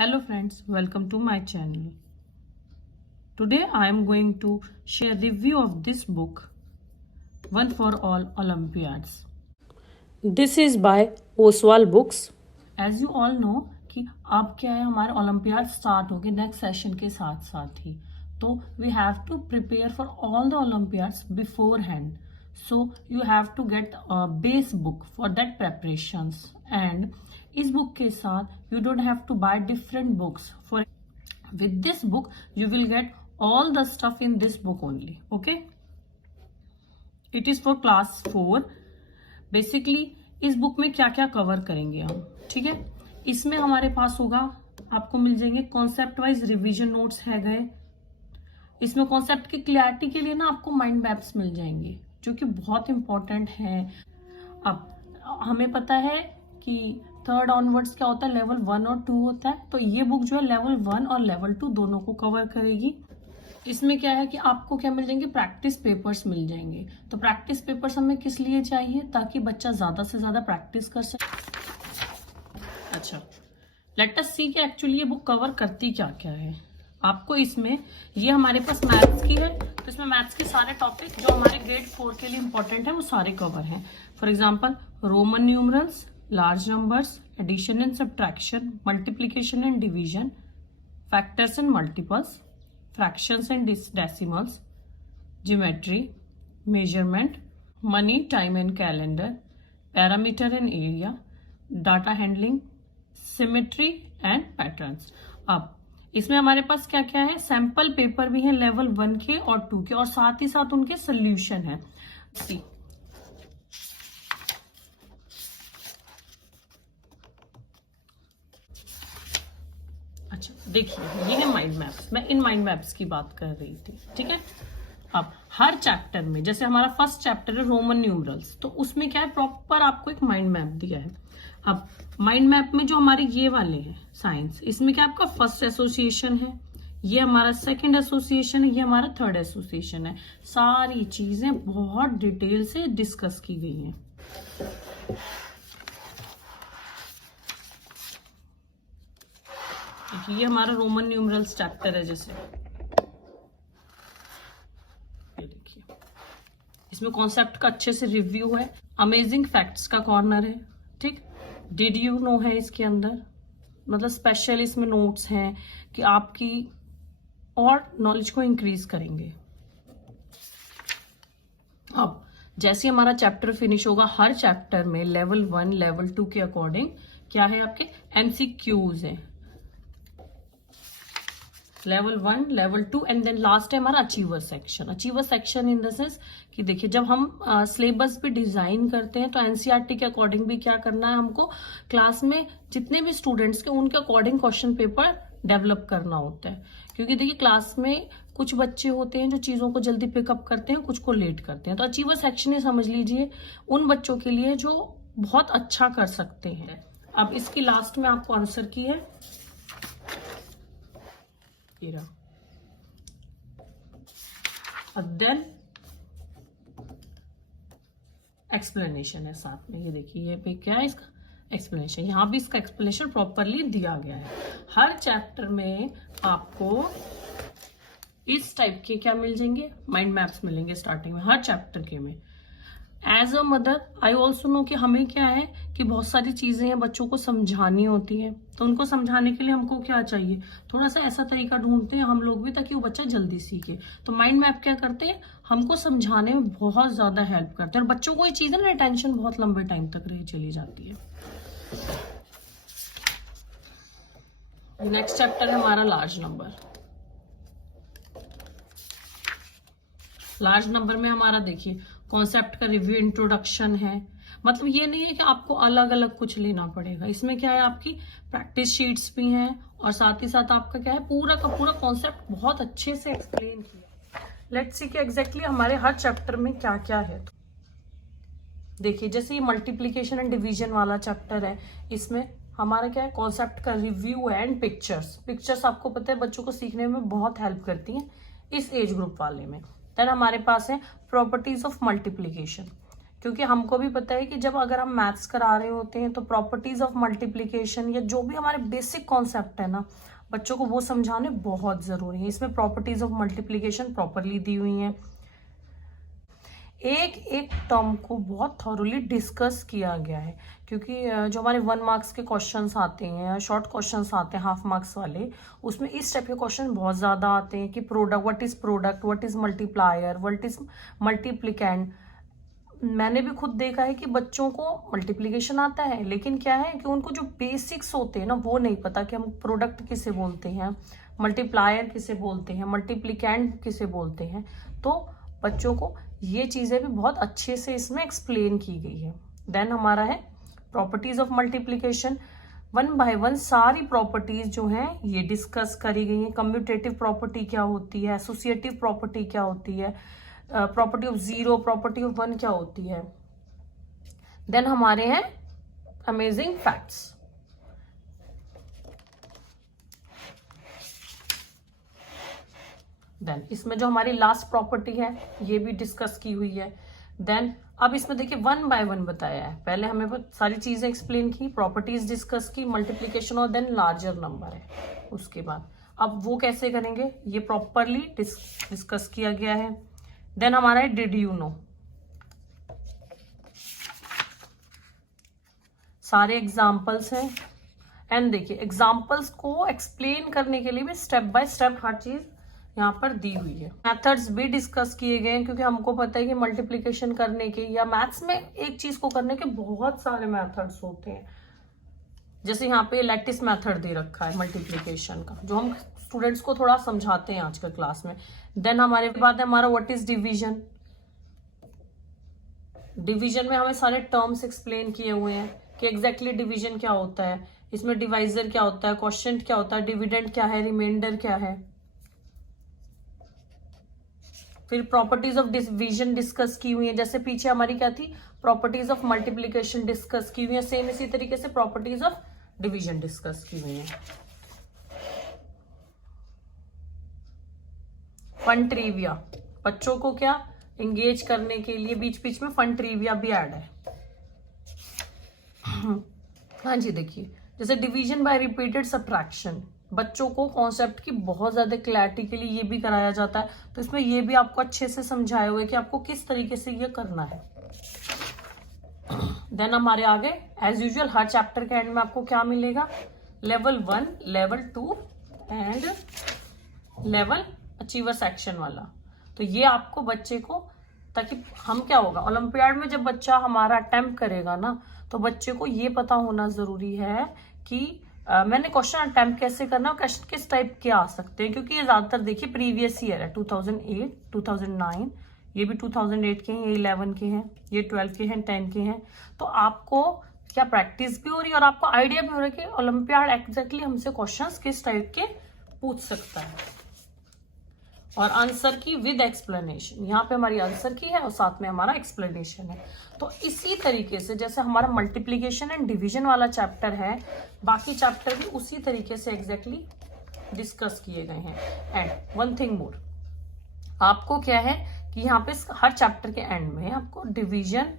Hello friends, welcome to my channel. Today I am going to share review of this book, One for All Olympiads. This is by Oswal Books. As you all know कि अब क्या है हमारे olympiad start हो गए next session के साथ साथ ही, तो we have to prepare for all the olympiads beforehand. So you have to get base book for that preparations. And इस बुक के साथ you don't have to buy different books. For with this book you will get all the stuff in this book only. Okay, it is for class 4. Basically इस book में क्या क्या cover करेंगे हम, ठीक है. इसमें हमारे पास होगा, आपको मिल जाएंगे कॉन्सेप्ट वाइज रिवीजन नोट्स है गए. इसमें कॉन्सेप्ट की क्लैरिटी के लिए ना आपको माइंड मैप्स मिल जाएंगे जो कि बहुत इंपॉर्टेंट है. अब हमें पता है कि थर्ड ऑनवर्ड्स क्या होता है, लेवल 1 और 2 होता है. तो ये बुक जो है लेवल 1 और लेवल 2 दोनों को कवर करेगी. इसमें क्या है कि आपको क्या मिल जाएंगे, प्रैक्टिस पेपर्स मिल जाएंगे. तो प्रैक्टिस पेपर्स हमें किस लिए चाहिए, ताकि बच्चा ज्यादा से ज्यादा प्रैक्टिस कर सके. अच्छा, लेट अस सी कि एक्चुअली ये बुक कवर करती क्या क्या है. आपको इसमें ये हमारे पास मैथ्स की है, तो इसमें मैथ्स के सारे टॉपिक जो हमारे ग्रेड 4 के लिए इंपॉर्टेंट है वो सारे कवर हैं. For example Roman numerals, large numbers, addition and subtraction, multiplication and division, factors and multiples, fractions and decimals, geometry, measurement, money, time and calendar, parameter and area, data handling, symmetry and patterns. अब इसमें हमारे पास क्या क्या है, sample paper भी है level 1 के और 2 के, और साथ ही साथ उनके सोल्यूशन है. सी अच्छा देखिए, ये है माइंड मैप्स. मैं इन माइंड मैप्स की बात कर रही थी, ठीक है. अब हर चैप्टर में, जैसे हमारा फर्स्ट चैप्टर है रोमन न्यूमरल्स, तो उसमें क्या है, प्रॉपर आपको एक माइंड मैप दिया है. अब माइंड मैप में जो हमारे ये वाले हैं साइंस, इसमें क्या आपका फर्स्ट एसोसिएशन है, ये हमारा सेकंड एसोसिएशन है, ये हमारा थर्ड एसोसिएशन है. सारी चीजें बहुत डिटेल से डिस्कस की गई हैं. ये हमारा रोमन न्यूमरल्स चैप्टर है. जैसे ये देखिए, इसमें कॉन्सेप्ट का अच्छे से रिव्यू है. अमेजिंग फैक्ट्स का कॉर्नर है, ठीक. डिड यू नो है इसके अंदर, मतलब स्पेशल इसमें नोट्स हैं कि आपकी और नॉलेज को इंक्रीज करेंगे. अब जैसे हमारा चैप्टर फिनिश होगा, हर चैप्टर में लेवल 1 लेवल 2 के अकॉर्डिंग क्या है, आपके एमसीक्यूज है. Level 1 level 2 and then last है हमारा achiever section. Achiever section in the sense कि देखिए, जब हम सिलेबस भी डिजाइन करते हैं तो एनसीईआरटी के अकॉर्डिंग भी क्या करना है, हमको क्लास में जितने भी स्टूडेंट्स के उनके अकॉर्डिंग क्वेश्चन पेपर डेवलप करना होता है. क्योंकि देखिए, क्लास में कुछ बच्चे होते हैं जो चीजों को जल्दी पिकअप करते हैं, कुछ को लेट करते हैं. तो अचीवर सेक्शन ये समझ लीजिए उन बच्चों के लिए जो बहुत अच्छा कर सकते हैं. अब इसकी लास्ट में आपको आंसर की है, देन एक्सप्लेनेशन है साथ में. ये देखिए, ये पे क्या है इसका एक्सप्लेनेशन. यहाँ भी इसका एक्सप्लेनेशन प्रॉपरली दिया गया है. हर चैप्टर में आपको इस टाइप के क्या मिल जाएंगे, माइंड मैप्स मिलेंगे स्टार्टिंग में हर चैप्टर के में. As a mother I also know कि हमें क्या है कि बहुत सारी चीजें हैं बच्चों को समझानी होती है. तो उनको समझाने के लिए हमको क्या चाहिए, थोड़ा सा ऐसा तरीका ढूंढते हैं हम लोग भी, ताकि वो बच्चा जल्दी सीखे. तो माइंड मैप क्या करते हैं, हमको समझाने में बहुत ज्यादा हेल्प करते हैं. और बच्चों को ये चीजें ना टेंशन बहुत लंबे टाइम तक रही चली जाती है. नेक्स्ट चैप्टर है हमारा लार्ज नंबर. लार्ज नंबर में हमारा देखिए कॉन्सेप्ट का रिव्यू, इंट्रोडक्शन है. मतलब ये नहीं है कि आपको अलग अलग कुछ लेना पड़ेगा. इसमें क्या है, आपकी प्रैक्टिस शीट्स भी हैं, और साथ ही साथ आपका क्या है, पूरा का पूरा कॉन्सेप्ट बहुत अच्छे से एक्सप्लेन किया. लेट्स सी कि एग्जैक्टली हमारे हर चैप्टर में क्या क्या है. देखिए, जैसे ये मल्टीप्लीकेशन एंड डिवीजन वाला चैप्टर है, इसमें हमारा क्या है, कॉन्सेप्ट का रिव्यू एंड पिक्चर्स. पिक्चर्स आपको पता है बच्चों को सीखने में बहुत हेल्प करती हैं इस एज ग्रुप वाले में. देन हमारे पास है प्रॉपर्टीज ऑफ मल्टीप्लीकेशन. क्योंकि हमको भी पता है कि जब अगर हम मैथ्स करा रहे होते हैं तो प्रॉपर्टीज ऑफ मल्टीप्लिकेशन या जो भी हमारे बेसिक कॉन्सेप्ट है ना, बच्चों को वो समझाने बहुत जरूरी है। इसमें प्रॉपर्टीज ऑफ मल्टीप्लिकेशन प्रॉपरली दी हुई हैं, एक एक टर्म को बहुत थॉरली डिस्कस किया गया है। क्योंकि जो हमारे 1 मार्क्स के क्वेश्चंस आते हैं, शॉर्ट क्वेश्चंस आते हैं हाफ मार्क्स वाले, उसमें इस टाइप के क्वेश्चन बहुत ज़्यादा आते हैं कि product, what is multiplier, what is multiplicand. मैंने भी खुद देखा है कि बच्चों को मल्टीप्लिकेशन आता है, लेकिन क्या है कि उनको जो बेसिक्स होते हैं ना वो नहीं पता कि हम प्रोडक्ट किसे बोलते हैं, मल्टीप्लायर किसे बोलते हैं, मल्टीप्लिकेंड किसे बोलते हैं। तो बच्चों को ये चीज़ें भी बहुत अच्छे से इसमें एक्सप्लेन की गई है। देन हमारा है प्रॉपर्टीज ऑफ मल्टीप्लिकेशन। 1 बाय 1 सारी प्रॉपर्टीज जो हैं ये डिस्कस करी गई हैं। कम्यूटेटिव प्रॉपर्टी क्या होती है, एसोसिएटिव प्रॉपर्टी क्या होती है, प्रॉपर्टी ऑफ 0, प्रॉपर्टी ऑफ 1 क्या होती है। देन हमारे हैं अमेजिंग फैक्ट्स। देन इसमें जो हमारी लास्ट प्रॉपर्टी है ये भी डिस्कस की हुई है। देन अब इसमें देखिए 1 बाय 1 बताया है। पहले हमें सारी चीजें एक्सप्लेन की, प्रॉपर्टीज डिस्कस की, मल्टीप्लिकेशन और देन लार्जर नंबर है उसके बाद। अब वो कैसे करेंगे ये प्रॉपरली डिस्कस किया गया है। देन हमारा है डिड यू नो। सारे एग्जाम्पल्स हैं। एंड देखिए एग्जाम्पल्स को एक्सप्लेन करने के लिए भी स्टेप बाय स्टेप हर चीज यहाँ पर दी हुई है। मेथड्स भी डिस्कस किए गए हैं, क्योंकि हमको पता है कि मल्टीप्लिकेशन करने के या मैथ्स में एक चीज को करने के बहुत सारे मेथड्स होते हैं। जैसे यहाँ पे लैटिस मेथड दे रखा है मल्टीप्लिकेशन का, जो हम स्टूडेंट्स को थोड़ा समझाते हैं आजकल क्लास में। देन हमारे बाद है हमारा व्हाट इज डिवीजन। डिवीजन में हमें सारे टर्म्स एक्सप्लेन किए हुए हैं कि एग्जैक्टली डिवीजन क्या होता है, इसमें डिवाइजर क्या होता है, क्वोशिएंट क्या होता है, डिविडेंड क्या है, रिमाइंडर क्या है। फिर प्रॉपर्टीज ऑफ डिवीजन डिस्कस की हुई है। जैसे पीछे हमारी क्या थी, प्रॉपर्टीज ऑफ मल्टीप्लिकेशन डिस्कस की हुई है, सेम इसी तरीके से प्रॉपर्टीज ऑफ डिवीजन डिस्कस की हुई है। फन ट्रिविया, बच्चों को क्या एंगेज करने के लिए बीच बीच में फन ट्रिविया भी ऐड है। हाँ जी, देखिए जैसे डिवीजन बाय रिपीटेड सब्ट्रैक्शन, बच्चों को कॉन्सेप्ट की बहुत ज्यादा क्लैरिटी के लिए ये भी कराया जाता है। तो इसमें ये भी आपको अच्छे से समझाए हुए कि आपको किस तरीके से ये करना है। देन हमारे आगे एज यूजुअल हर चैप्टर के एंड में आपको क्या मिलेगा, level 1, level 2 and level achiever section वाला। तो ये आपको बच्चे को, ताकि हम क्या होगा ओलंपियाड में जब बच्चा हमारा अटेम्प्ट करेगा ना, तो बच्चे को ये पता होना जरूरी है कि मैंने क्वेश्चन अटेम्प्ट कैसे करना है, किस टाइप के आ सकते हैं। क्योंकि ये ज्यादातर देखिए प्रीवियस ईयर है, 2008, 2009, ये भी 2008 के हैं, ये 11 के हैं, ये 12 के हैं, 10 के हैं। तो आपको क्या प्रैक्टिस भी हो रही है और आपको आइडिया भी हो रहा है कि ओलंपियाड एग्जैक्टली हमसे क्वेश्चंस किस टाइप के पूछ सकता है। और आंसर की विद एक्सप्लेनेशन, यहाँ पे हमारी आंसर की है और साथ में हमारा एक्सप्लेनेशन है। तो इसी तरीके से जैसे हमारा मल्टीप्लिकेशन एंड डिवीजन वाला चैप्टर है, बाकी चैप्टर भी उसी तरीके से एग्जैक्टली डिस्कस किए गए हैं। एंड वन थिंग मोर, आपको क्या है कि यहाँ पे हर चैप्टर के एंड में आपको डिवीजन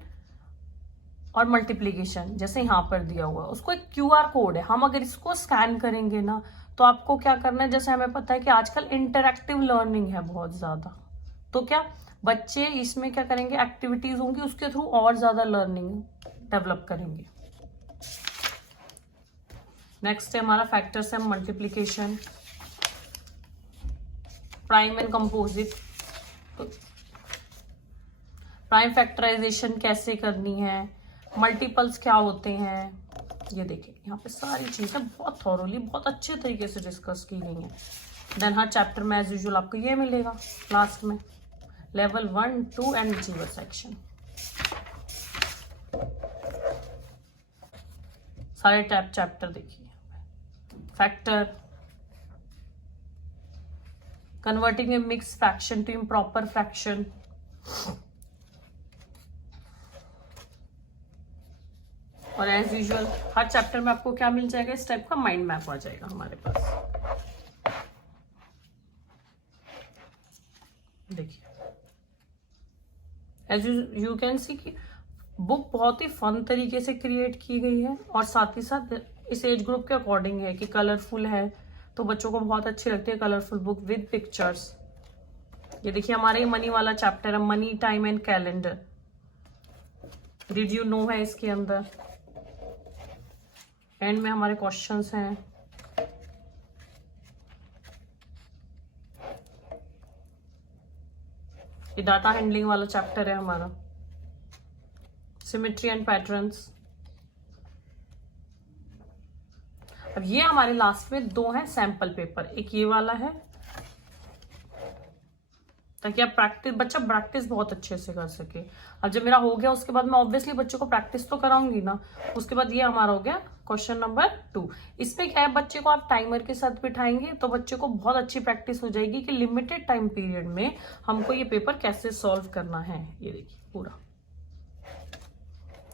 और मल्टीप्लिकेशन जैसे यहाँ पर दिया हुआ है, उसको एक QR कोड है। हम अगर इसको स्कैन करेंगे ना, तो आपको क्या करना है, जैसे हमें पता है कि आजकल इंटरैक्टिव लर्निंग है बहुत ज्यादा, तो क्या बच्चे इसमें क्या करेंगे, एक्टिविटीज होंगी उसके थ्रू और ज्यादा लर्निंग डेवलप करेंगे। नेक्स्ट है हमारा फैक्टर्स है मल्टीप्लिकेशन, प्राइम एंड कंपोजिट। तो प्राइम फैक्टराइजेशन कैसे करनी है, मल्टीपल्स क्या होते हैं, ये देखिए यहाँ पे सारी चीजें बहुत थॉरोली बहुत अच्छे तरीके से डिस्कस की गई हैं। देन हर चैप्टर में एज यूजुअल आपको ये मिलेगा लास्ट में, लेवल 1, 2 एंड अचीवर सेक्शन। सारे चैप्टर देखिए, factor, converting a mix fraction to improper fraction, और एज यूजुअल हर चैप्टर में आपको क्या मिल जाएगा, इस टाइप का माइंड मैप आ जाएगा हमारे पास। देखिए एज यू कैन सी कि बुक बहुत ही फन तरीके से क्रिएट की गई है और साथ ही साथ इस एज ग्रुप के अकॉर्डिंग है कि कलरफुल है, तो बच्चों को बहुत अच्छी लगती है कलरफुल बुक विद पिक्चर्स। ये देखिए हमारे मनी वाला चैप्टर है, money time and calendar. Did you know है इसके अंदर। एंड में हमारे क्वेश्चंस हैं। ये डाटा हैंडलिंग वाला चैप्टर है हमारा, सिमेट्री एंड पैटर्न्स। अब ये हमारे लास्ट में 2 हैं सैंपल पेपर, एक ये वाला है ताकि आप बच्चा प्रैक्टिस बहुत अच्छे से कर सके। अब जब मेरा हो गया उसके बाद मैं ऑब्वियसली बच्चों को प्रैक्टिस तो कराऊंगी ना। उसके बाद ये हमारा हो गया क्वेश्चन नंबर 2। इसमें क्या है, बच्चे को आप टाइमर के साथ बिठाएंगे तो बच्चे को बहुत अच्छी प्रैक्टिस हो जाएगी कि लिमिटेड टाइम पीरियड में हमको ये पेपर कैसे सॉल्व करना है। ये देखिए पूरा,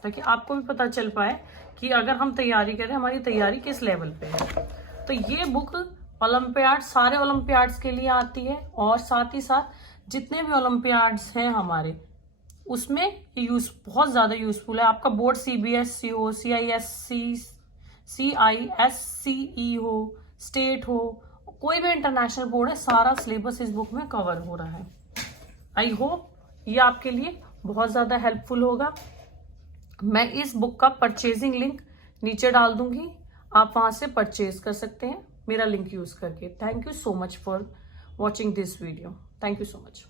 ताकि आपको भी पता चल पाए कि अगर हम तैयारी करें हमारी तैयारी किस लेवल पे है। तो ये बुक ओलंपियाड, सारे ओलंपियाड्स के लिए आती है और साथ ही साथ जितने भी ओलंपियाड्स हैं हमारे उसमें बहुत ज्यादा यूजफुल है। आपका बोर्ड CBSE हो, CISCE हो, स्टेट हो, कोई भी इंटरनेशनल बोर्ड है, सारा सिलेबस इस बुक में कवर हो रहा है। आई होप ये आपके लिए बहुत ज्यादा हेल्पफुल होगा। मैं इस बुक का परचेजिंग लिंक नीचे डाल दूंगी, आप वहां से परचेज कर सकते हैं मेरा लिंक यूज करके। Thank you so much for watching this video. Thank you so much.